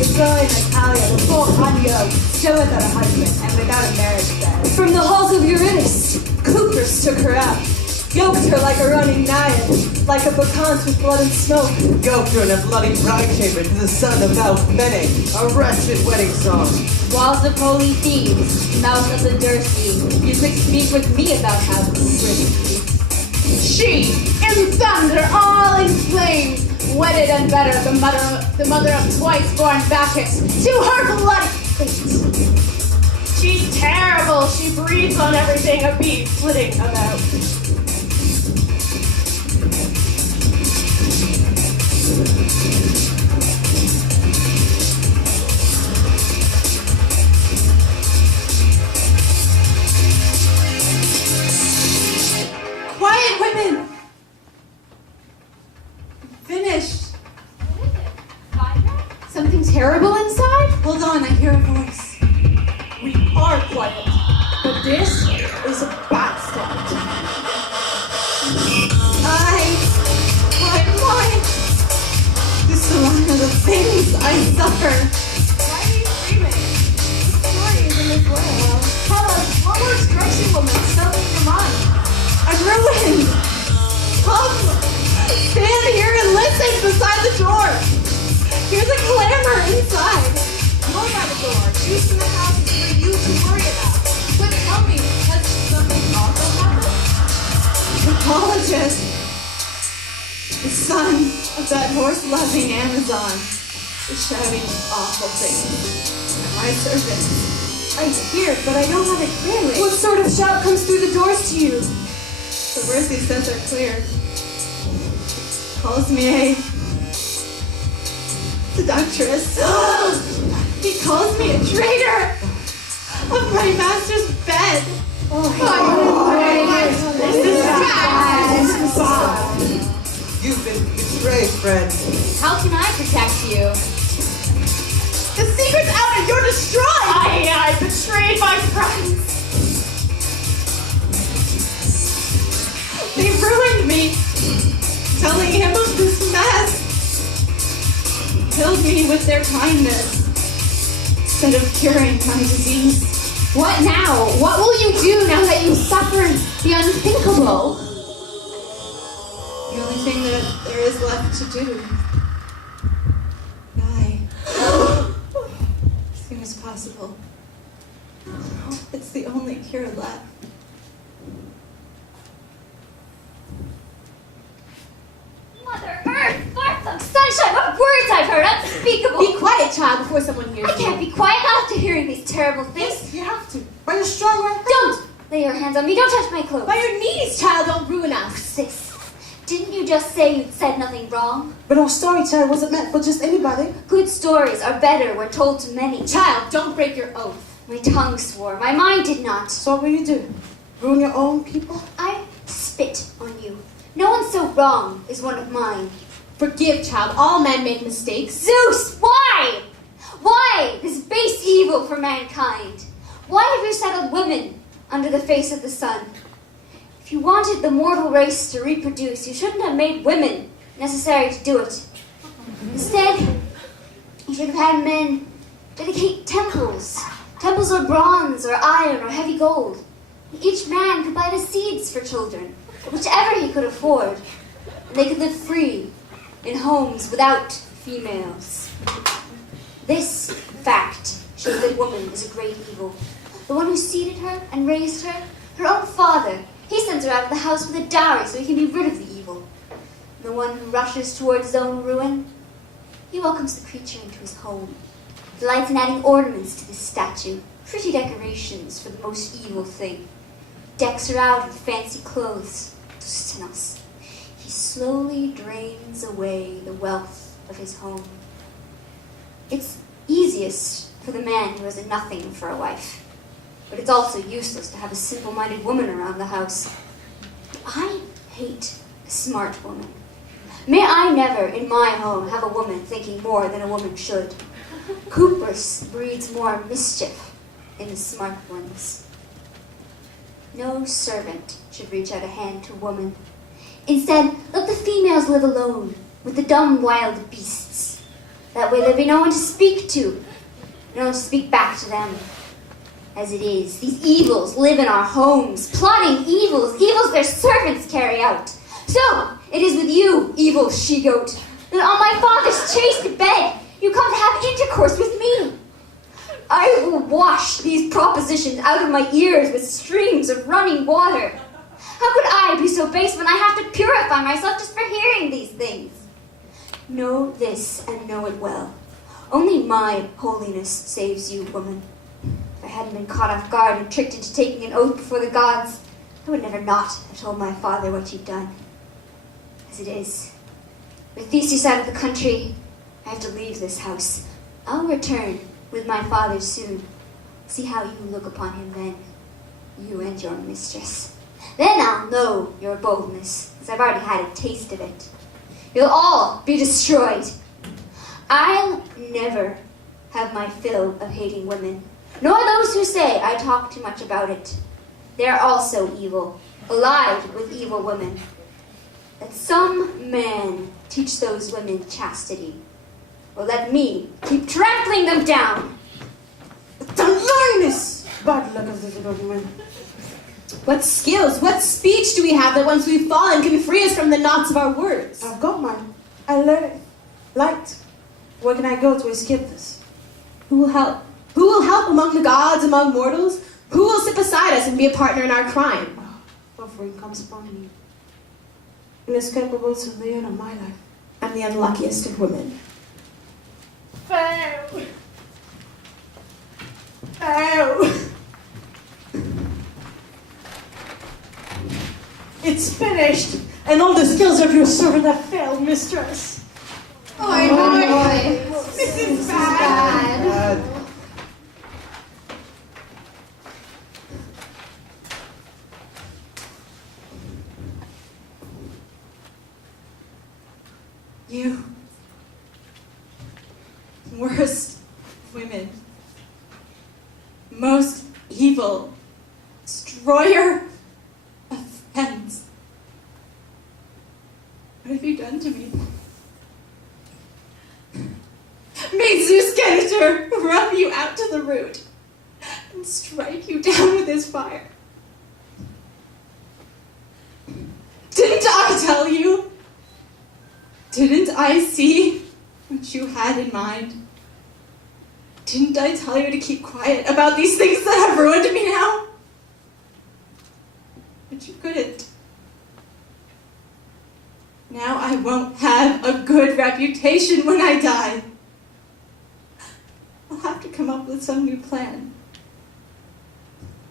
Brazilian Italia, the full unyoke, still without a husband, and without a marriage bed. From the halls of Eurydice, Coopers took her out, yoked her like a running naiad, like a bacchante with blood and smoke. Yoked her in a bloody bride chamber to the son of Mene, a wretched wedding song. Walls of holy thieves, mouth of the Dursey, you could speak with me about how risky. She, in thunder, all in flames, wedded and better the mother of twice-born Bacchus, to her bloody fate. She's terrible, she breathes on everything a bee flitting about. Quiet, women! Finished. Something terrible inside? Hold on, I hear a voice. We are quiet, but this is a bad start. Why? This is one of the things I suffer. Why are you screaming? The story is in this way. Tell us, what were structured women selling your mind? I'm ruined. Come, stand here and listen beside the door. Here's a clamor inside. You're by the door. Choose in the house is for you to worry about. But tell me, has something awful happened? Hippolytus, the son of that horse-loving Amazon, is shouting awful things at my servants. I hear, but I don't have it clearly. What sort of shout comes through the doors to you? The words he says are clear. Calls me a seductress. He calls me a traitor of my master's bed. You've been betrayed, friend. How can I protect you? The secret's out and you're destroyed! I betrayed my friends. They ruined me, telling him of this mess. Killed me with their kindness, instead of curing my disease. What now? What will you do now that you've suffered the unthinkable? The only thing that there is left to do. Die. As soon as possible. It's the only cure left. Mother Earth, Fartham, sunshine, what words I've heard, unspeakable! Be quiet, child, before someone hears I you. can't be quiet after hearing these terrible things. Yes, you have to. By your strong right hand. Don't lay your hands on me, don't touch my clothes. By your knees, child, don't ruin us. Sis, didn't you just say you'd said nothing wrong? But our storyteller wasn't meant for just anybody. Good stories are better when told to many. Child, don't break your oath. My tongue swore, my mind did not. So what will you do? Ruin your own people? I spit on you. No one so wrong is one of mine. Forgive, child. All men make mistakes. Zeus, why? Why this base evil for mankind? Why have you settled women under the face of the sun? If you wanted the mortal race to reproduce, you shouldn't have made women necessary to do it. Instead, you should have had men dedicate temples. Temples of bronze or iron or heavy gold. Each man could buy the seeds for children, whichever he could afford. And they could live free in homes without females. This fact shows that woman is a great evil. The one who seeded her and raised her, her own father, he sends her out of the house with a dowry so he can be rid of the evil. And the one who rushes towards his own ruin, he welcomes the creature into his home, delights in adding ornaments to this statue, pretty decorations for the most evil thing, decks her out with fancy clothes, Tustenos. He slowly drains away the wealth of his home. It's easiest for the man who has a nothing for a wife, but it's also useless to have a simple-minded woman around the house. I hate a smart woman. May I never, in my home, have a woman thinking more than a woman should. Coopers breeds more mischief in the smart ones. No servant should reach out a hand to a woman. Instead, let the females live alone with the dumb wild beasts. That way there'll be no one to speak to, no one to speak back to them. As it is, these evils live in our homes, plotting evils their servants carry out. So, it is with you, evil she-goat, that on my father's chaste bed you come to have intercourse with me. I will wash these propositions out of my ears with streams of running water. How could I be so base when I have to purify myself just for hearing these things? Know this and know it well. Only my holiness saves you, woman. If I hadn't been caught off guard and tricked into taking an oath before the gods, I would never not have told my father what you'd done. As it is, with Theseus out of the country, I have to leave this house. I'll return with my father soon. See how you look upon him then, you and your mistress. Then I'll know your boldness, as I've already had a taste of it. You'll all be destroyed. I'll never have my fill of hating women, nor those who say I talk too much about it. They're also evil, allied with evil women. Let some man teach those women chastity, or let me keep trampling them down. Unlearnness! Bad luck of the little woman. What skills, what speech do we have that once we've fallen can free us from the knots of our words? I've got mine. I learned it. Light. Where can I go to escape this? Who will help? Who will help among the gods, among mortals? Who will sit beside us and be a partner in our crime? Suffering comes upon me. Inescapable to the end of my life. I'm the unluckiest of women. Ow! Ow! It's finished, and all the skills of your servant have failed, mistress. Oi. This is bad. You worst women, most evil, destroyer of friends. What have you done to me? Made Zeus Genitor rub you out to the root and strike you down with his fire. Didn't I tell you? Didn't I see what you had in mind? Didn't I tell you to keep quiet about these things that have ruined me now? But you couldn't. Now I won't have a good reputation when I die. I'll have to come up with some new plan.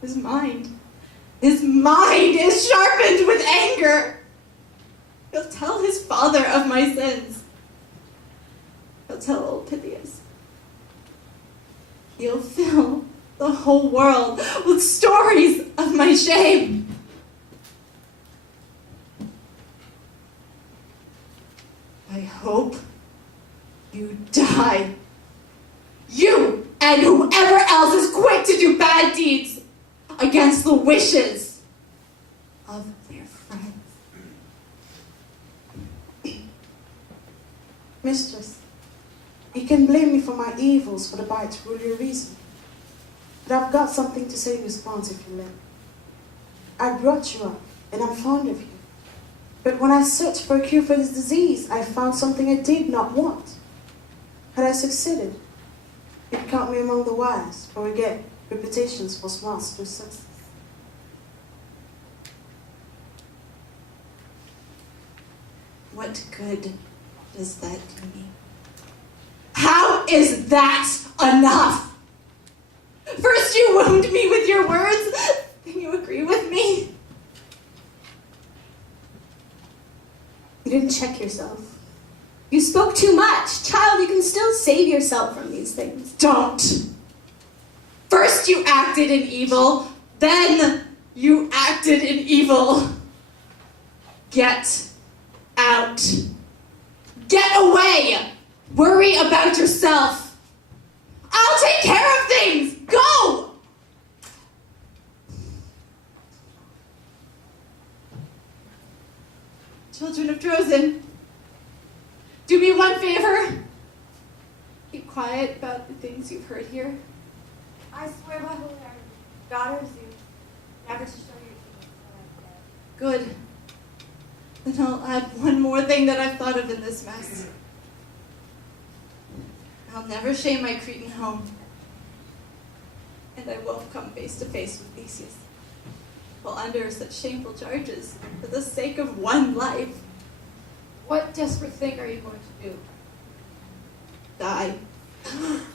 His mind is sharpened with anger. He'll tell his father of my sins. He'll tell old Hippolytus. He'll fill the whole world with stories of my shame. I hope you die. You and whoever else is quick to do bad deeds against the wishes of their friends. Mistress, you can blame me for my evils for the bite rule your reason. But I've got something to say in response if you let. I brought you up, and I'm fond of you. But when I searched for a cure for this disease, I found something I did not want. Had I succeeded, you'd count me among the wise, for we get reputations for small success. What good does that do me? How is that enough? First you wound me with your words, then you agree with me. You didn't check yourself. You spoke too much. Child, you can still save yourself from these things. Don't. First you acted in evil, then you acted in evil. Get out. Get away. Worry about yourself. I'll take care of things. Go. Children of Trojan, do me one favor. quiet about the things you've heard here? I swear by holy Iron, daughter of Zeus, never to show your kingdom. Good. Then I'll add one more thing that I've thought of in this mess. I'll never shame my Cretan home. And I won't come face to face with Theseus while under such shameful charges for the sake of one life. What desperate thing are you going to do? Die.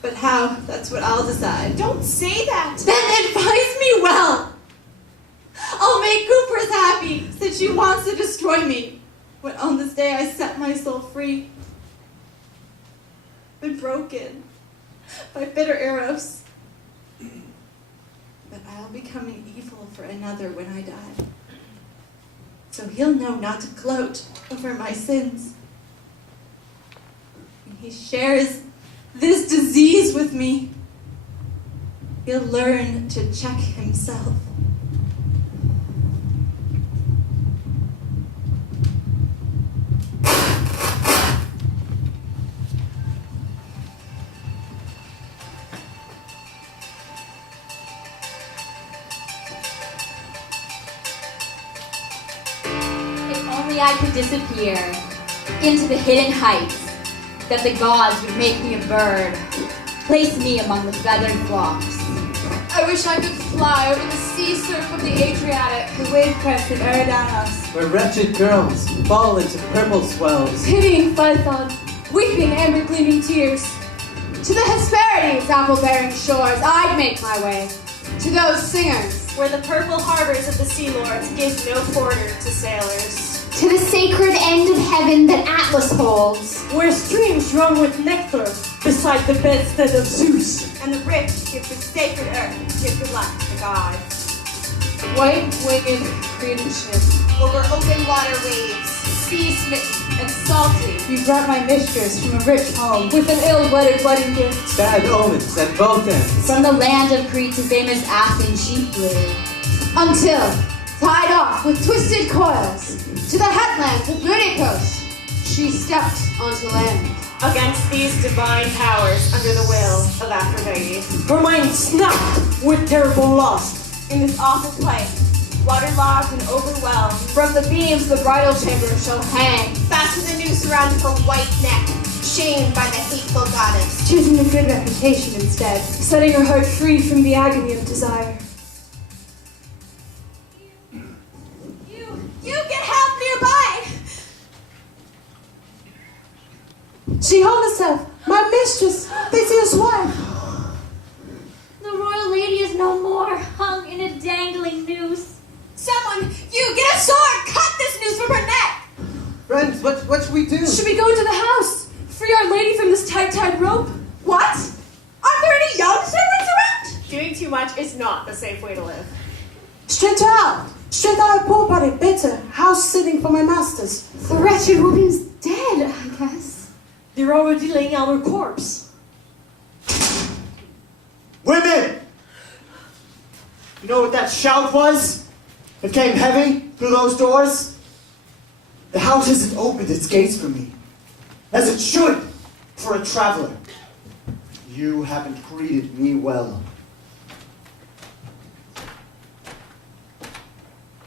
But how? That's what I'll decide. Don't say that. Then advise me well. I'll make Cooper's happy since she wants to destroy me. When on this day I set my soul free, been broken by bitter arrows. But I'll become an evil for another when I die. So he'll know not to gloat over my sins. When he shares this disease with me, he'll learn to check himself. I could disappear into the hidden heights, that the gods would make me a bird, place me among the feathered flocks. I wish I could fly over the sea surf of the Adriatic, The wave crest of Eridanos. Where wretched girls fall into purple swells. pitying Phaethon, weeping amber gleaming tears. To the Hesperides, apple-bearing shores, I'd make my way. To those singers, Where the purple harbors of the sea lords give no quarter to sailors. To the sacred end of heaven that Atlas holds. Where streams run with nectar beside the bedstead of Zeus. And the rich give the sacred earth, give good luck to the gods. white-winged Cretan ship, Over open water waves, sea-smitten and salty, You brought my mistress from a rich home. with an ill-wedded wedding gift. Bad omens at both ends. From the land of Crete to famous Athens she flew. Until, tied off with twisted coils, to the headlands of Eunikos, she stepped onto land. Against these divine powers under the will of Aphrodite. Her mind snapped with terrible lust. in this awful place, waterlogged and overwhelmed, From the beams the bridal chamber shall hang, fast with a noose around her white neck, shamed by the hateful goddess. Choosing a good reputation instead. Setting her heart free from the agony of desire. You get help nearby! She hung herself, my mistress, Theseus' wife. The royal lady is no more, hung in a dangling noose. Someone, you get a sword! Cut this noose from her neck! Friends, what should we do? should we go into the house? Free our lady from this tight rope? What? Aren't there any young servants around? Doing too much is not the safe way to live. Straight out! Straight out, poor body, bitter, house sitting for my masters. The wretched woman's dead, I guess. They're already laying out her corpse. Women! You know what that shout was? It came heavy through those doors? The house hasn't opened its gates for me, as it should for a traveler. You haven't greeted me well.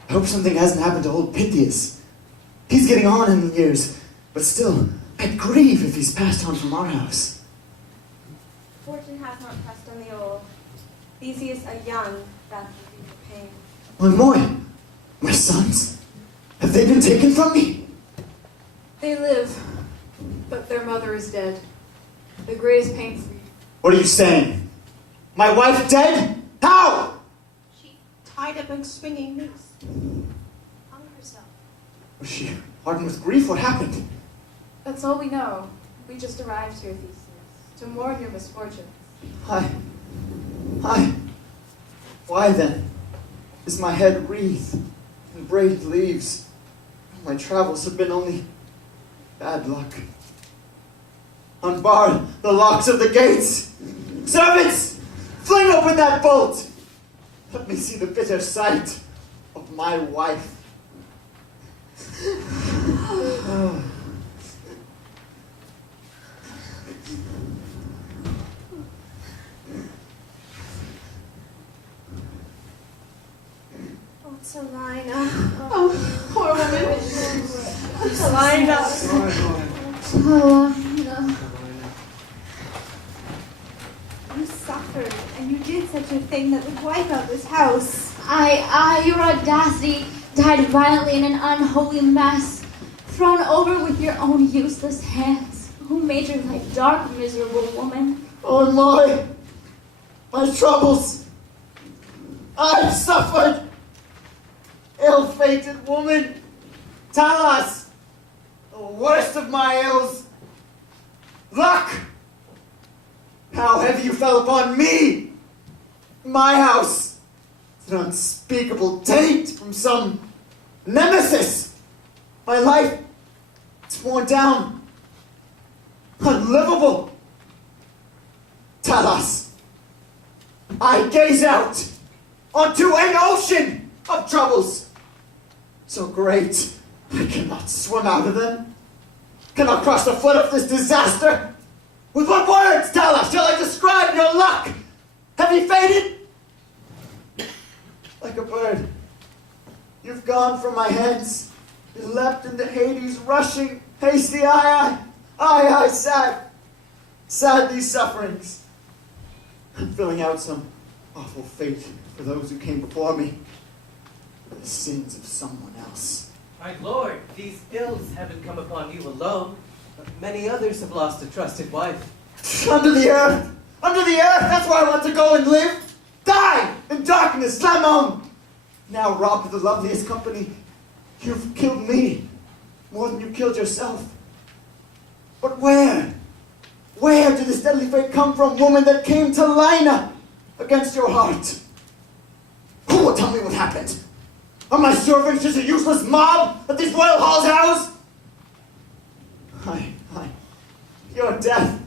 I hope something hasn't happened to old Pythias. He's getting on in years, but still, I'd grieve if he's passed on from our house. Fortune has not pressed on the old. Theseus a young, that would be the pain. Lemoy, my sons, have they been taken from me? They live, but their mother is dead. The greatest pain for you. What are you saying? My wife dead? How? She tied up in swinging noose. Hung herself. Was she hardened with grief? What happened? That's all we know. We just arrived here, Theseus, to mourn your misfortunes. I. Why then is my head wreathed in braided leaves? My travels have been only bad luck. Unbar the locks of the gates. Servants, fling open that bolt. Let me see the bitter sight of my wife. Selina. Oh, poor woman. Selina. You suffered, and you did such a thing that would wipe out this house. Your audacity died violently in an unholy mess, thrown over with your own useless hands. Who made your life dark, miserable woman? Oh, my troubles. I've suffered. Ill-fated woman. Tell us, the worst of my ills. Luck. How heavy you fell upon me. My house. It's an unspeakable taint from some nemesis. My life, it's worn down. Unlivable. Tell us. I gaze out onto an ocean of troubles. So great, I cannot swim out of them. Cannot cross the foot of this disaster. With what words, tell us, shall I describe your luck? Have you faded? Like a bird, you've gone from my hands. You leapt into Hades, rushing, hasty, aye, sad these sufferings. I'm filling out some awful fate for those who came before me, for the sins of someone else. My lord, these ills haven't come upon you alone. Many others have lost a trusted wife. Under the earth, that's where I want to go and live. Die in darkness, Slamon. Now robbed of the loveliest company, you've killed me more than you killed yourself. But where did this deadly fate come from, woman that came to Lina against your heart? Who will tell me what happened? Are my servants just a useless mob that these royal halls house? Your death.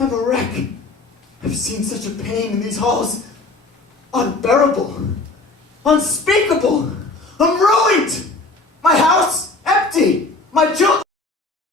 I'm a wreck. I've seen such a pain in these halls. Unbearable. Unspeakable. I'm ruined. My house, empty. My children.